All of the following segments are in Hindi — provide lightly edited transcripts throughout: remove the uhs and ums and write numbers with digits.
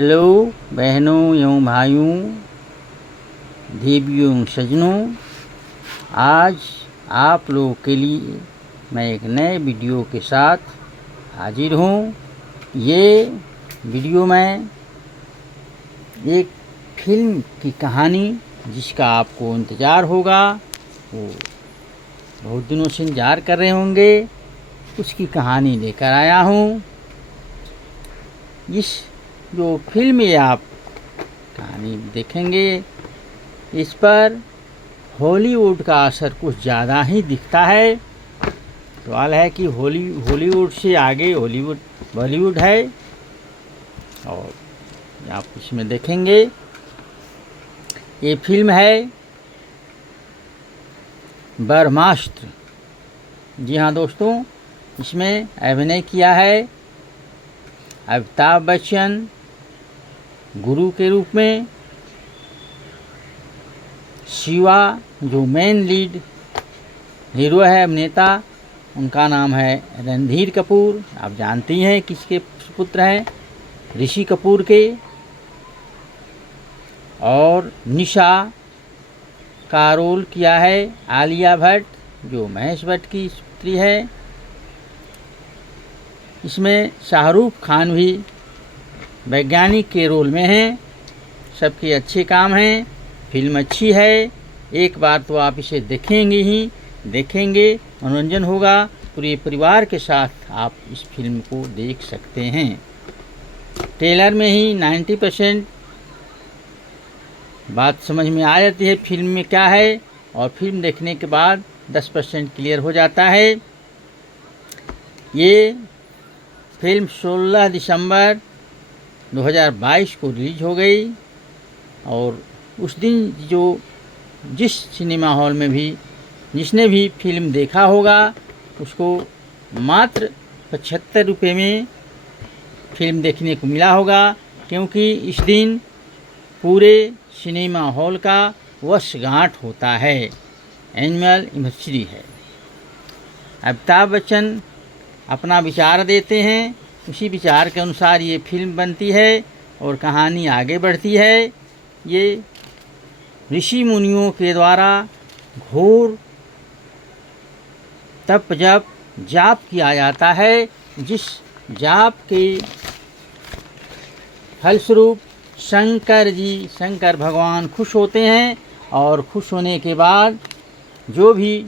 हेलो बहनों एवं भाइयों, देवियों एवं सज्जनों, आज आप लोगों के लिए मैं एक नए वीडियो के साथ हाजिर हूँ। ये वीडियो में एक फिल्म की कहानी जिसका आपको इंतज़ार होगा, वो बहुत दिनों से इंतज़ार कर रहे होंगे, उसकी कहानी लेकर आया हूँ। इस जो फिल्म ये आप कहानी देखेंगे, इस पर हॉलीवुड का असर कुछ ज़्यादा ही दिखता है। सवाल है कि हॉलीवुड से आगे बॉलीवुड है। और आप इसमें देखेंगे, ये फिल्म है ब्रह्मास्त्र। जी हाँ दोस्तों, इसमें अभिनय किया है अमिताभ बच्चन गुरु के रूप में। शिवा जो मेन लीड हीरो है, अभिनेता, उनका नाम है रणधीर कपूर। आप जानती हैं किसके पुत्र हैं, ऋषि कपूर के। और निशा का रोल किया है आलिया भट्ट, जो महेश भट्ट की पुत्री है। इसमें शाहरुख खान भी वैज्ञानिक के रोल में हैं। सबके अच्छे काम हैं, फिल्म अच्छी है। एक बार तो आप इसे देखेंगे, मनोरंजन होगा। पूरे परिवार के साथ आप इस फिल्म को देख सकते हैं। ट्रेलर में ही 90% बात समझ में आ जाती है फिल्म में क्या है, और फिल्म देखने के बाद 10% क्लियर हो जाता है। ये फिल्म 16 दिसंबर 2022 को रिलीज हो गई। और उस दिन जिस सिनेमा हॉल में भी जिसने भी फिल्म देखा होगा, उसको मात्र 75 रुपये में फिल्म देखने को मिला होगा, क्योंकि इस दिन पूरे सिनेमा हॉल का वर्षगांठ होता है, एनुअल एनिवर्सरी है। अमिताभ बच्चन अपना विचार देते हैं, उसी विचार के अनुसार ये फिल्म बनती है और कहानी आगे बढ़ती है। ये ऋषि मुनियों के द्वारा घोर तप जप जाप किया जाता है, जिस जाप के फलस्वरूप शंकर भगवान खुश होते हैं। और खुश होने के बाद जो भी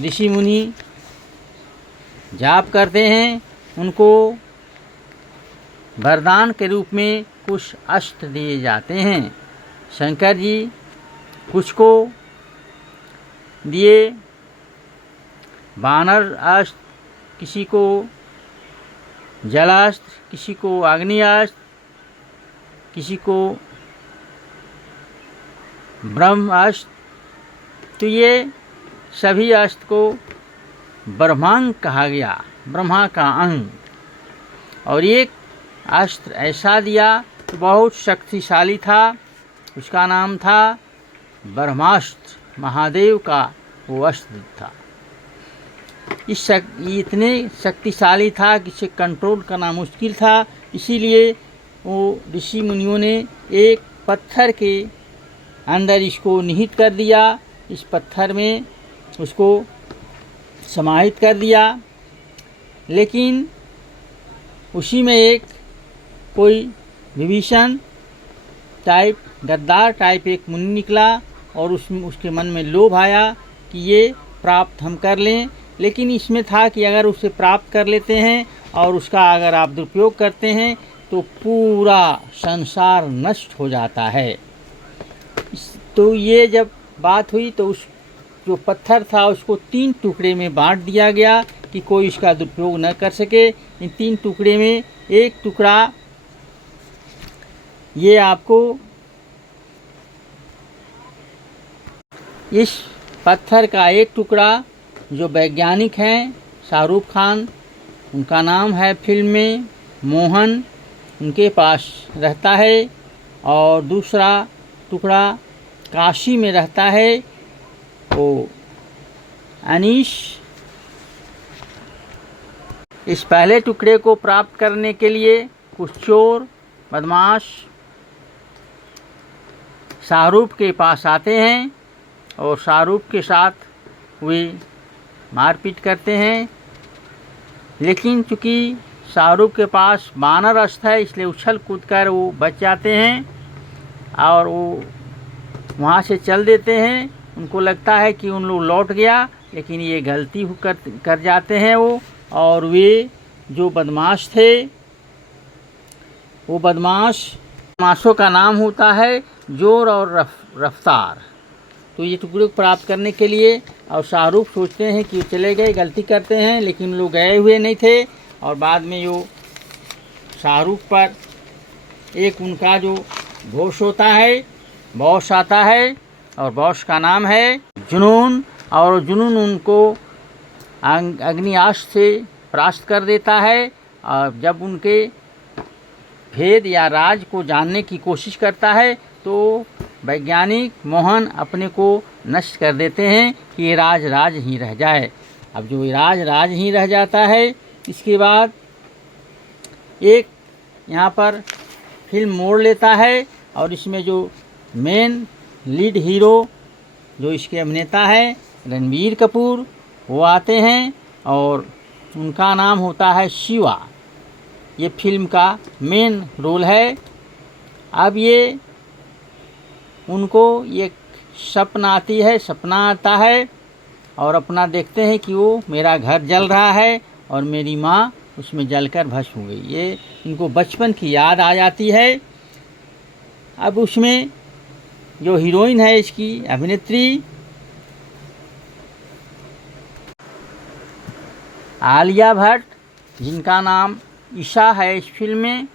ऋषि मुनि जाप करते हैं, उनको वरदान के रूप में कुछ अस्त्र दिए जाते हैं। शंकर जी कुछ को दिए वानर अस्त्र, किसी को जलास्त्र, किसी को आग्नेयास्त्र, किसी को ब्रह्मास्त्र। तो ये सभी अस्त्र को ब्रह्मांग कहा गया, ब्रह्मा का अंग। और एक अस्त्र ऐसा दिया तो बहुत शक्तिशाली था, उसका नाम था ब्रह्मास्त्र। महादेव का वो अस्त्र था। इतने शक्तिशाली था कि इसे कंट्रोल करना मुश्किल था। इसीलिए वो ऋषि मुनियों ने एक पत्थर के अंदर इसको निहित कर दिया, इस पत्थर में उसको समाहित कर दिया। लेकिन उसी में एक कोई विभीषण टाइप, गद्दार टाइप एक मुनि निकला, और उसके मन में लोभ आया कि ये प्राप्त हम कर लें। लेकिन इसमें था कि अगर उसे प्राप्त कर लेते हैं और उसका अगर आप दुरुपयोग करते हैं तो पूरा संसार नष्ट हो जाता है। तो ये जब बात हुई तो उस जो पत्थर था उसको 3 टुकड़े में बांट दिया गया कि कोई इसका दुरुपयोग न कर सके। इन 3 टुकड़े में एक टुकड़ा ये आपको इस पत्थर का एक टुकड़ा जो वैज्ञानिक हैं शाहरुख खान, उनका नाम है फिल्म में मोहन, उनके पास रहता है। और दूसरा टुकड़ा काशी में रहता है, वो अनीश। इस पहले टुकड़े को प्राप्त करने के लिए कुछ चोर बदमाश शाहरुख के पास आते हैं और शाहरुख के साथ वे मारपीट करते हैं, लेकिन चूँकि शाहरुख के पास वानर अस्त्र है इसलिए उछल कूद कर वो बच जाते हैं और वो वहाँ से चल देते हैं। उनको लगता है कि उन लोग लौट गया, लेकिन ये गलती कर जाते हैं वो। और वे जो बदमाश थे, वो बदमाशों का नाम होता है जोर और रफ्तार। तो ये टुकड़े को प्राप्त करने के लिए और शाहरुख सोचते हैं कि चले गए, गलती करते हैं, लेकिन लोग गए हुए नहीं थे। और बाद में जो शाहरुख पर एक उनका जो बॉस होता है, बॉस आता है और बॉस का नाम है जुनून, और जुनून उनको अग्नियास्त्र से परास्त कर देता है। और जब उनके भेद या राज को जानने की कोशिश करता है तो वैज्ञानिक मोहन अपने को नष्ट कर देते हैं कि ये राज ही रह जाए। अब जो राज ही रह जाता है, इसके बाद एक यहाँ पर फिल्म मोड़ लेता है और इसमें जो मेन लीड हीरो जो इसके अभिनेता है रणबीर कपूर, वो आते हैं और उनका नाम होता है शिवा। ये फिल्म का मेन रोल है। अब ये उनको ये सपना आता है और अपना देखते हैं कि वो मेरा घर जल रहा है और मेरी माँ उसमें जलकर भस्म हो गई। ये इनको बचपन की याद आ जाती है। अब उसमें जो हीरोइन है इसकी अभिनेत्री आलिया भट्ट, जिनका नाम ईशा है इस फिल्म में।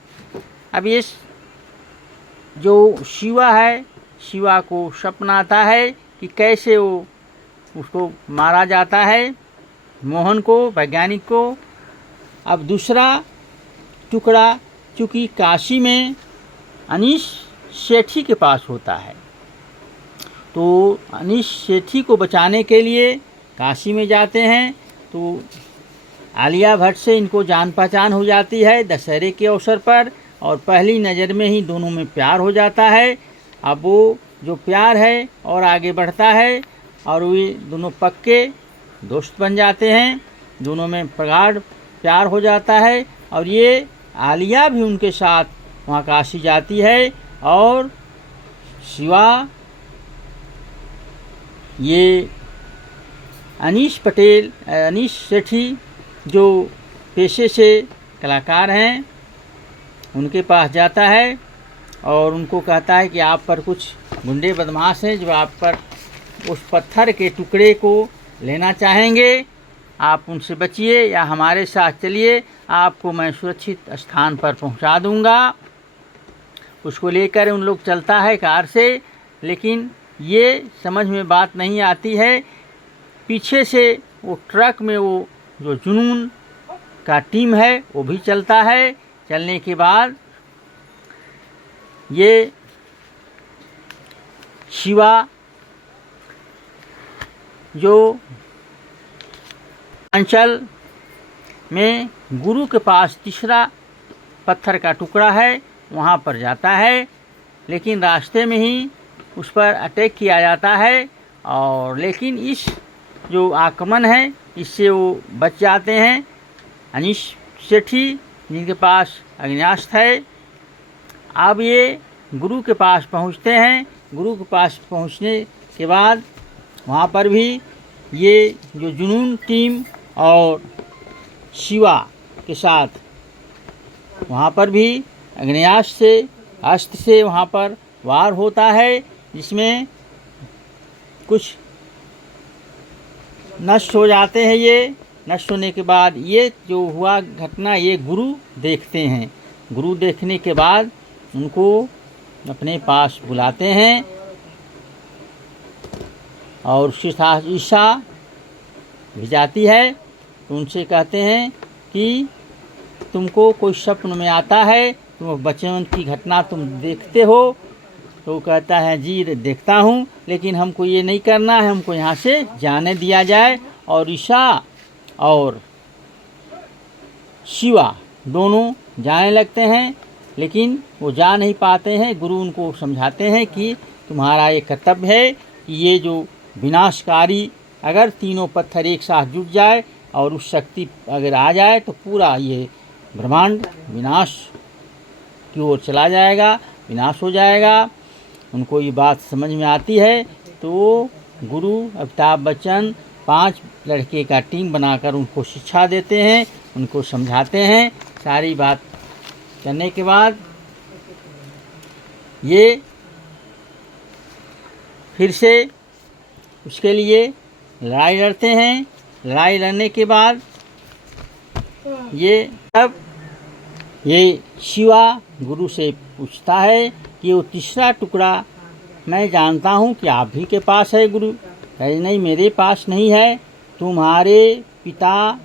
अब ये जो शिवा है, शिवा को सपना आता है कि कैसे वो उसको मारा जाता है, मोहन को, वैज्ञानिक को। अब दूसरा टुकड़ा चूँकि काशी में अनीश सेठी के पास होता है, तो अनीश सेठी को बचाने के लिए काशी में जाते हैं। तो आलिया भट्ट से इनको जान पहचान हो जाती है दशहरे के अवसर पर, और पहली नज़र में ही दोनों में प्यार हो जाता है। अब वो जो प्यार है और आगे बढ़ता है और वे दोनों पक्के दोस्त बन जाते हैं, दोनों में प्रगाढ़ प्यार हो जाता है। और ये आलिया भी उनके साथ वहाँ काशी जाती है और शिवा ये अनीश सेठी जो पेशे से कलाकार हैं उनके पास जाता है और उनको कहता है कि आप पर कुछ गुंडे बदमाश हैं जो आप पर उस पत्थर के टुकड़े को लेना चाहेंगे, आप उनसे बचिए या हमारे साथ चलिए, आपको मैं सुरक्षित स्थान पर पहुंचा दूंगा। उसको लेकर उन लोग चलता है कार से, लेकिन ये समझ में बात नहीं आती है। पीछे से वो ट्रक में वो जो जुनून का टीम है वो भी चलता है। चलने के बाद ये शिवा जो अंचल में गुरु के पास तीसरा पत्थर का टुकड़ा है वहाँ पर जाता है, लेकिन रास्ते में ही उस पर अटैक किया जाता है। और लेकिन इस जो आक्रमण है इससे वो बच जाते हैं अनीश सेठी, जिनके पास अग्न्यास्त्र है। अब ये गुरु के पास पहुँचते हैं। गुरु के पास पहुँचने के बाद वहाँ पर भी ये जो जुनून टीम और शिवा के साथ वहाँ पर भी अस्त्र से वहाँ पर वार होता है, जिसमें कुछ नष्ट हो जाते हैं। ये नष्ट होने के बाद ये जो हुआ घटना ये गुरु देखते हैं। गुरु देखने के बाद उनको अपने पास बुलाते हैं और उसके साथ ईशा भी जाती है। तो उनसे कहते हैं कि तुमको कोई स्वप्न में आता है, तुम बचपन की घटना तुम देखते हो? तो कहता है जी देखता हूँ, लेकिन हमको ये नहीं करना है, हमको यहाँ से जाने दिया जाए। और ईशा और शिवा दोनों जाने लगते हैं। लेकिन वो जा नहीं पाते हैं। गुरु उनको समझाते हैं कि तुम्हारा ये कर्तव्य है कि ये जो विनाशकारी अगर तीनों पत्थर एक साथ जुट जाए और उस शक्ति अगर आ जाए तो पूरा ये ब्रह्मांड विनाश की ओर चला जाएगा, विनाश हो जाएगा। उनको ये बात समझ में आती है तो गुरु अमिताभ बच्चन 5 लड़के का टीम बनाकर उनको शिक्षा देते हैं, उनको समझाते हैं। सारी बात करने के बाद ये फिर से उसके लिए लड़ाई लड़ते हैं। लड़ाई लड़ने के बाद ये शिवा गुरु से पूछता है कि वो तीसरा टुकड़ा मैं जानता हूँ कि आप ही के पास है गुरु। कहे नहीं, मेरे पास नहीं है, तुम्हारे पिता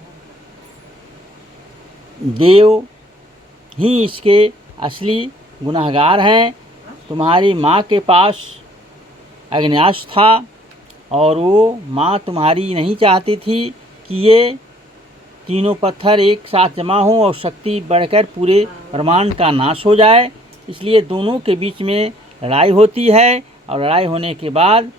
देव ही इसके असली गुनहगार हैं। तुम्हारी माँ के पास अग्न्यास्त्र था और वो माँ तुम्हारी नहीं चाहती थी कि ये तीनों पत्थर एक साथ जमा हो और शक्ति बढ़कर पूरे ब्रह्मांड का नाश हो जाए। इसलिए दोनों के बीच में लड़ाई होती है और लड़ाई होने के बाद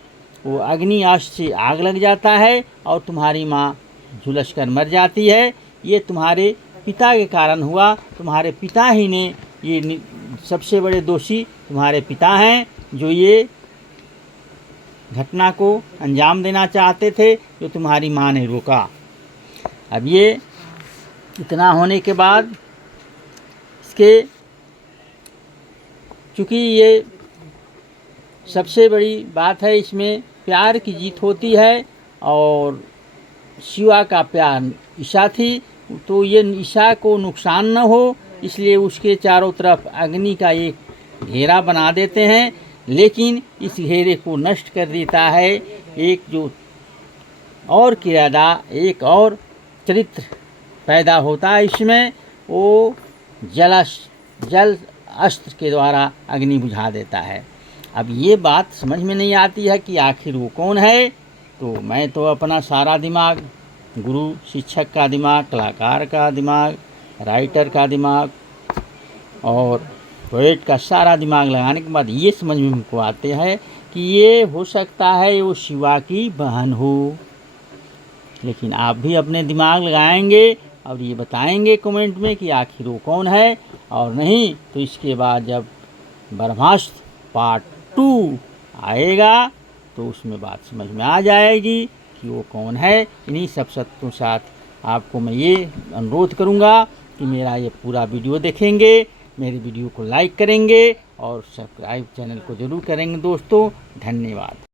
वो अग्नि अस्त्र से आग लग जाता है और तुम्हारी माँ झुलस कर मर जाती है। ये तुम्हारे पिता के कारण हुआ। तुम्हारे पिता ही ने ये सबसे बड़े दोषी तुम्हारे पिता हैं, जो ये घटना को अंजाम देना चाहते थे, जो तुम्हारी माँ ने रोका। अब ये इतना होने के बाद इसके चूँकि ये सबसे बड़ी बात है, इसमें प्यार की जीत होती है और शिवा का प्यार ईशा थी, तो ये ईशा को नुकसान न हो इसलिए उसके चारों तरफ अग्नि का एक घेरा बना देते हैं। लेकिन इस घेरे को नष्ट कर देता है एक जो और किरादा, एक और चरित्र पैदा होता है इसमें। वो जल अस्त्र के द्वारा अग्नि बुझा देता है। अब ये बात समझ में नहीं आती है कि आखिर वो कौन है। तो मैं तो अपना सारा दिमाग, गुरु शिक्षक का दिमाग, कलाकार का दिमाग, राइटर का दिमाग और पोएट का सारा दिमाग लगाने के बाद ये समझ में हमको आते हैं कि ये हो सकता है वो शिवा की बहन हो। लेकिन आप भी अपने दिमाग लगाएंगे और ये बताएंगे कमेंट में कि आखिर वो कौन है। और नहीं तो इसके बाद जब ब्रह्मास्त्र पार्ट 2 आएगा तो उसमें बात समझ में आ जाएगी कि वो कौन है। इन्हीं सब सत्यों साथ आपको मैं ये अनुरोध करूँगा कि मेरा ये पूरा वीडियो देखेंगे, मेरे वीडियो को लाइक करेंगे और सब्सक्राइब चैनल को ज़रूर करेंगे दोस्तों। धन्यवाद।